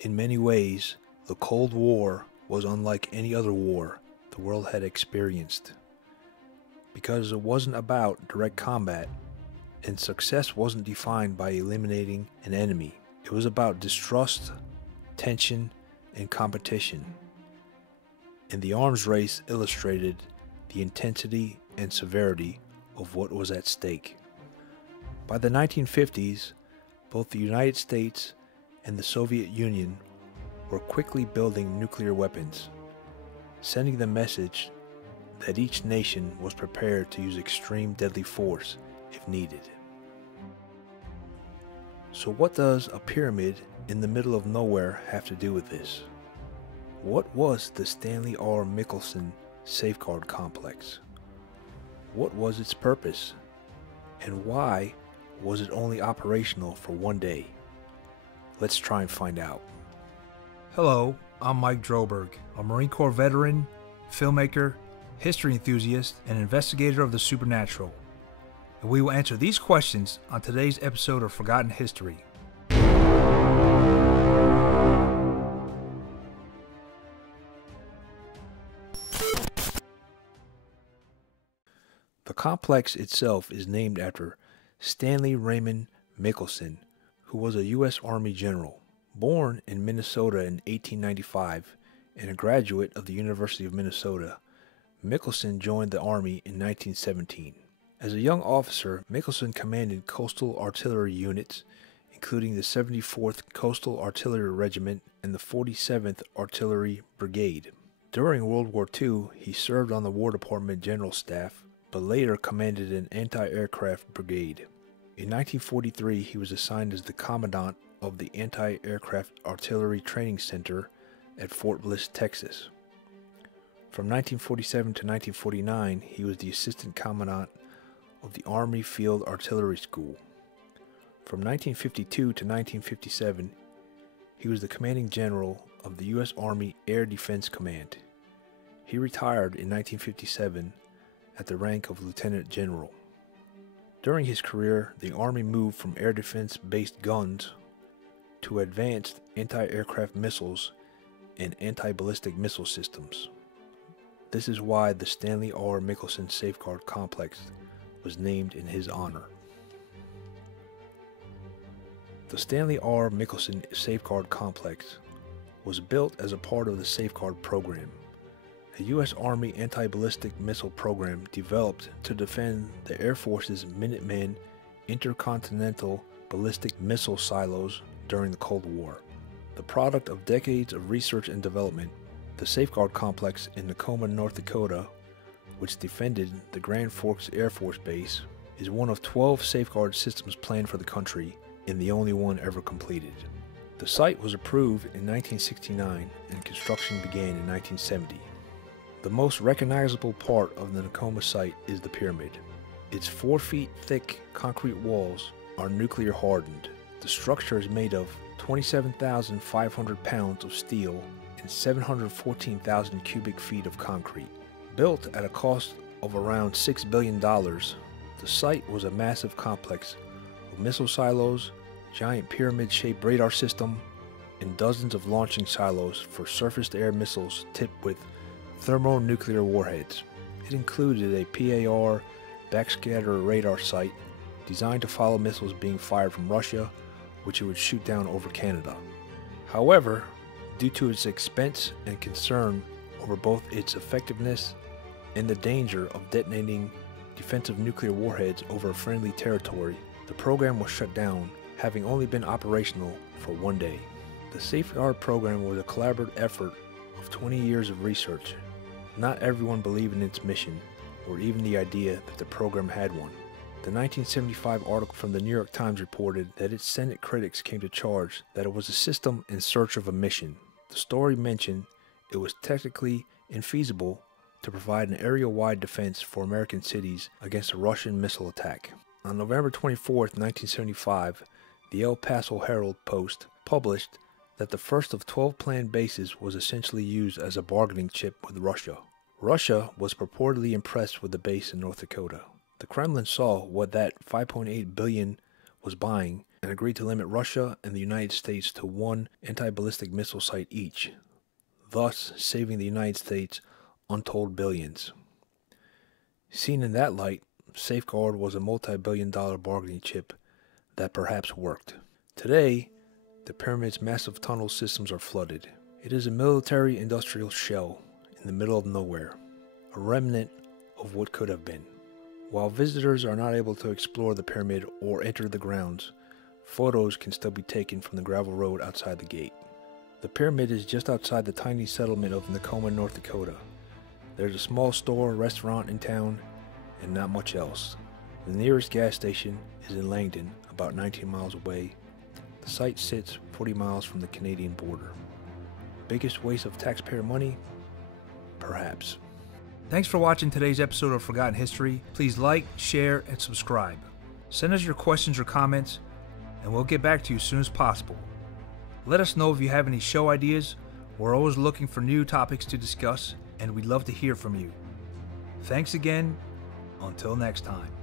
In many ways, the Cold War was unlike any other war the world had experienced, because it wasn't about direct combat, and success wasn't defined by eliminating an enemy. It was about distrust, tension, and competition. And the arms race illustrated the intensity and severity of what was at stake. By the 1950s, both the United States and the Soviet Union were quickly building nuclear weapons, sending the message that each nation was prepared to use extreme deadly force if needed. So what does a pyramid in the middle of nowhere have to do with this? What was the Stanley R. Michelson Safeguard Complex? What was its purpose? And why was it only operational for one day? Let's try and find out. Hello, I'm Mike Droberg, a Marine Corps veteran, filmmaker, history enthusiast, and investigator of the supernatural. And we will answer these questions on today's episode of Forgotten History. The complex itself is named after Stanley Raymond Michelson, who was a U.S. Army general. Born in Minnesota in 1895 and a graduate of the University of Minnesota, Michelson joined the Army in 1917. As a young officer, Michelson commanded coastal artillery units, including the 74th Coastal Artillery Regiment and the 47th Artillery Brigade. During World War II, he served on the War Department General Staff, but later commanded an anti-aircraft brigade. In 1943, he was assigned as the commandant of the Anti-Aircraft Artillery Training Center at Fort Bliss, Texas. From 1947 to 1949, he was the assistant commandant of the Army Field Artillery School. From 1952 to 1957, he was the commanding general of the U.S. Army Air Defense Command. He retired in 1957 at the rank of lieutenant general. During his career, the Army moved from air defense-based guns to advanced anti-aircraft missiles and anti-ballistic missile systems. This is why the Stanley R. Michelson Safeguard Complex was named in his honor. The Stanley R. Michelson Safeguard Complex was built as a part of the Safeguard program, a U.S. Army anti-ballistic missile program developed to defend the Air Force's Minuteman intercontinental ballistic missile silos during the Cold War. The product of decades of research and development, the Safeguard Complex in Tacoma, North Dakota, which defended the Grand Forks Air Force Base, is one of 12 safeguard systems planned for the country and the only one ever completed. The site was approved in 1969 and construction began in 1970. The most recognizable part of the Tacoma site is the pyramid. Its 4 feet thick concrete walls are nuclear hardened. The structure is made of 27,500 pounds of steel and 714,000 cubic feet of concrete. Built at a cost of around $6 billion, the site was a massive complex of missile silos, giant pyramid-shaped radar system, and dozens of launching silos for surface-to-air missiles tipped with thermonuclear warheads. It included a PAR backscatter radar site designed to follow missiles being fired from Russia, which it would shoot down over Canada. However, due to its expense and concern over both its effectiveness and the danger of detonating defensive nuclear warheads over friendly territory, the program was shut down, having only been operational for one day. The Safeguard program was a collaborative effort of 20 years of research. Not everyone believed in its mission, or even the idea that the program had one. The 1975 article from the New York Times reported that its Senate critics came to charge that it was a system in search of a mission. The story mentioned it was technically infeasible to provide an area-wide defense for American cities against a Russian missile attack. On November 24, 1975, the El Paso Herald-Post published that the first of 12 planned bases was essentially used as a bargaining chip with Russia. Russia was purportedly impressed with the base in North Dakota. The Kremlin saw what that $5.8 billion was buying and agreed to limit Russia and the United States to one anti-ballistic missile site each, thus saving the United States untold billions. Seen in that light, Safeguard was a multi-billion-dollar bargaining chip that perhaps worked. Today, the pyramid's massive tunnel systems are flooded. It is a military-industrial shell in the middle of nowhere, a remnant of what could have been. While visitors are not able to explore the pyramid or enter the grounds, photos can still be taken from the gravel road outside the gate. The pyramid is just outside the tiny settlement of Nakoma, North Dakota. There's a small store, restaurant in town, and not much else. The nearest gas station is in Langdon, about 19 miles away. The site sits 40 miles from the Canadian border. Biggest waste of taxpayer money? Perhaps. Thanks for watching today's episode of Forgotten History. Please like, share, and subscribe. Send us your questions or comments, and we'll get back to you as soon as possible. Let us know if you have any show ideas. We're always looking for new topics to discuss, and we'd love to hear from you. Thanks again. Until next time.